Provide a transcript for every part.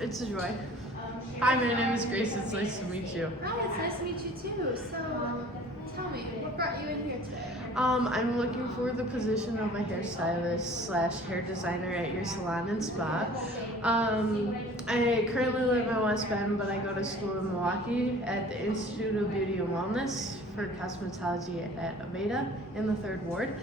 It's a joy. Hi, my name is Grace. It's nice to meet you. Hi, it's nice to meet you too. So, tell me, what brought you in here today? I'm looking for the position of a hairstylist slash hair designer at your salon and spa. I currently live in West Bend, but I go to school in Milwaukee at the Institute of Beauty and Wellness for cosmetology at Aveda in the 3rd Ward.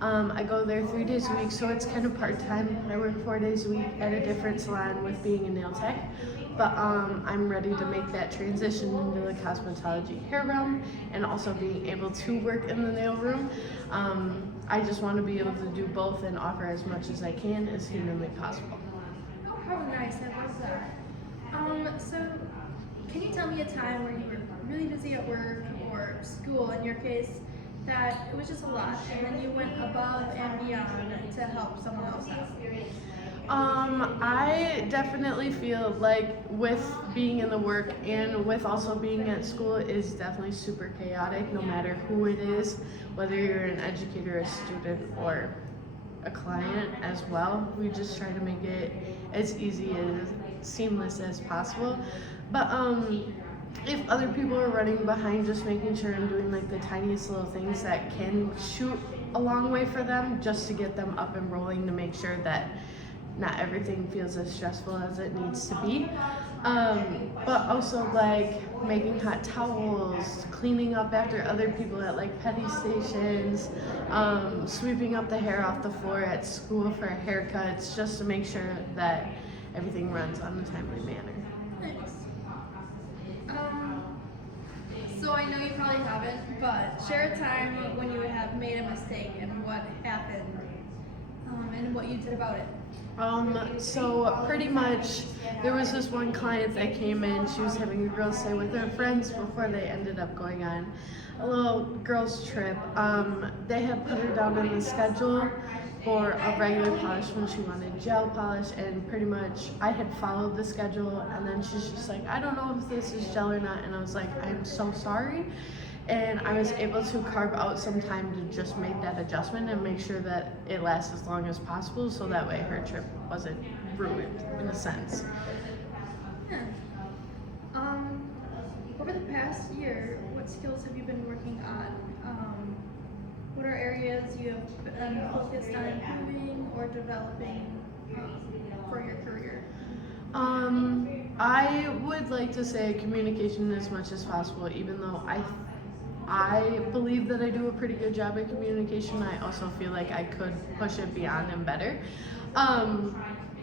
I go there 3 days a week, so it's kind of part-time. I work 4 days a week at a different salon with being a nail tech. But I'm ready to make that transition into the cosmetology hair realm and also being able to work in the nail room. I just want to be able to do both and offer as much as I can as humanly possible. Oh, how nice. I love that. So, can you tell me a time where you were really busy at work or school, in your case, that it was just a lot, and then you went above and beyond to help someone else out? I definitely feel like with being in the work and with also being at school is definitely super chaotic, no matter who it is, whether you're an educator, a student, or a client as well. We just try to make it as easy as seamless as possible. But if other people are running behind, just making sure I'm doing like the tiniest little things that can shoot a long way for them, just to get them up and rolling, to make sure that not everything feels as stressful as it needs to be. But also like making hot towels, cleaning up after other people at like petty stations, sweeping up the hair off the floor at school for haircuts, just to make sure that everything runs on a timely manner. Nice. So I know you probably haven't, but share a time when you have made a mistake and what happened, and what you did about it. So pretty much there was this one client that came in. She was having a girls' stay with her friends before they ended up going on a little girls' trip. They had put her down in the schedule for a regular polish when she wanted gel polish, and pretty much I had followed the schedule, and then she's just like, I don't know if this is gel or not, and I was like, I'm so sorry. And I was able to carve out some time to just make that adjustment and make sure that it lasts as long as possible, so that way her trip wasn't ruined in a sense. Yeah. Over the past year, what skills have you been working on? What are areas you have been focused on improving or developing for your career? I would like to say communication as much as possible, even though I believe that I do a pretty good job at communication. I also feel like I could push it beyond and better.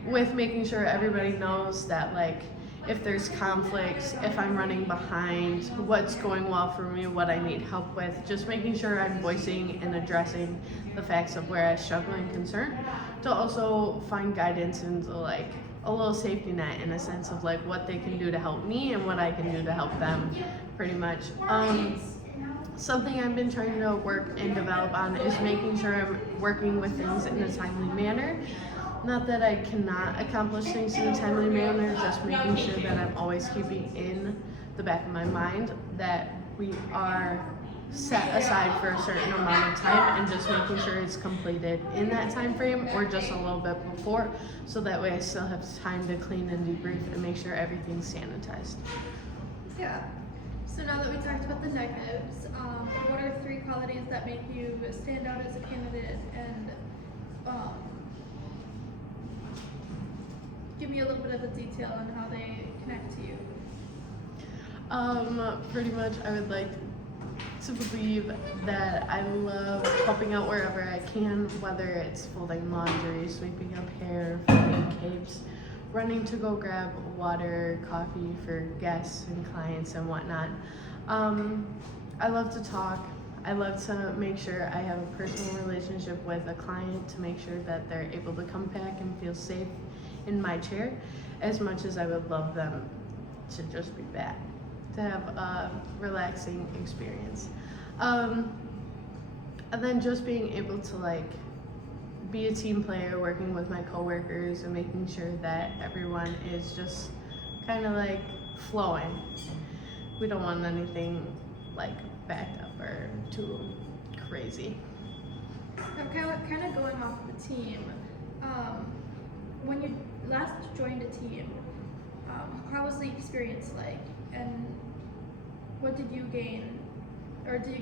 With making sure everybody knows that, like, if there's conflicts, if I'm running behind, what's going well for me, what I need help with, just making sure I'm voicing and addressing the facts of where I struggle and concern, to also find guidance into like a little safety net in a sense of like what they can do to help me and what I can do to help them, pretty much. Something I've been trying to work and develop on is making sure I'm working with things in a timely manner. Not that I cannot accomplish things in a timely manner, just making sure that I'm always keeping in the back of my mind that we are set aside for a certain amount of time, and just making sure it's completed in that time frame or just a little bit before, so that way I still have time to clean and debrief and make sure everything's sanitized. Yeah. So now that we talked about the negatives, what are 3 qualities that make you stand out as a candidate, and give me a little bit of the detail on how they connect to you? Pretty much I would like to believe that I love helping out wherever I can, whether it's folding laundry, sweeping up hair, folding capes, running to go grab water, coffee for guests and clients and whatnot. I love to talk. I love to make sure I have a personal relationship with a client, to make sure that they're able to come back and feel safe in my chair, as much as I would love them to just be back, to have a relaxing experience. And then just being able to like be a team player, working with my coworkers and making sure that everyone is just kind of like flowing. We don't want anything like backed up or too crazy. I'm kind of going off the team. When you last joined a team, how was the experience like, and what did you gain, or did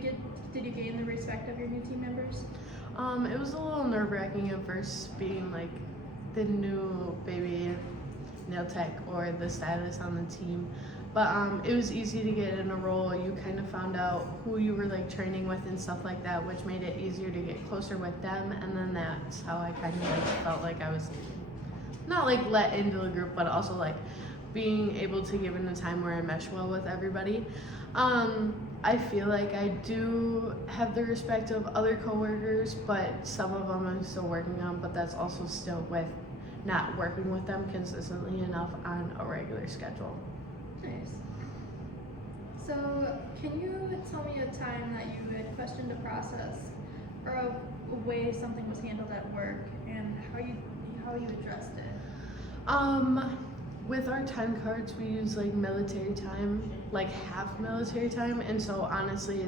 you gain the respect of your new team members? It was a little nerve-wracking at first, being like the new baby nail tech or the stylist on the team. But it was easy to get in a role. You kind of found out who you were like training with and stuff like that, which made it easier to get closer with them. And then that's how I kind of like felt like I was not like let into the group, but also like being able to give in a time where I mesh well with everybody. I feel like I do have the respect of other coworkers, but some of them I'm still working on, but that's also still with not working with them consistently enough on a regular schedule. Nice. So, can you tell me a time that you had questioned a process or a way something was handled at work, and how you addressed it? With our time cards, we use like military time, like half military time, and so honestly,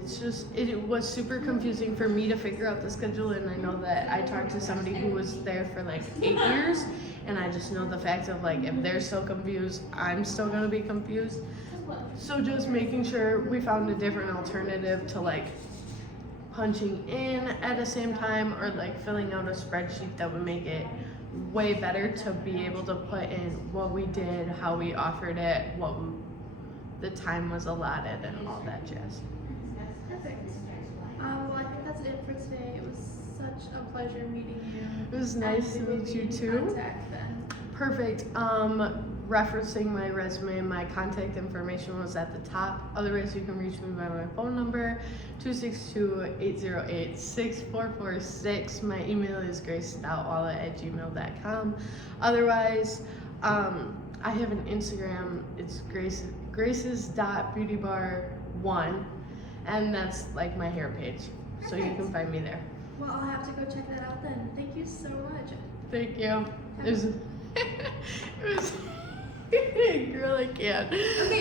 it was super confusing for me to figure out the schedule. And I know that I talked to somebody who was there for like 8 years, and I just know the fact of like if they're still confused, I'm still gonna be confused. So just making sure we found a different alternative to like punching in at the same time, or like filling out a spreadsheet that would make it way better to be able to put in what we did, how we offered it, the time was allotted, and all that jazz. Perfect. Well, I think that's it for today. It was such a pleasure meeting you. It was nice to And we'll meet be you in too. contact then. Perfect. Referencing my resume, my contact information was at the top. Otherwise, you can reach me by my phone number, 262-808-6446. My email is grace.waala@gmail.com. Otherwise, I have an Instagram. It's graces.beautybar1, and that's like my hair page. So you can find me there. Well, I'll have to go check that out then. Thank you so much. Thank you. It was, girl, I can't. Okay.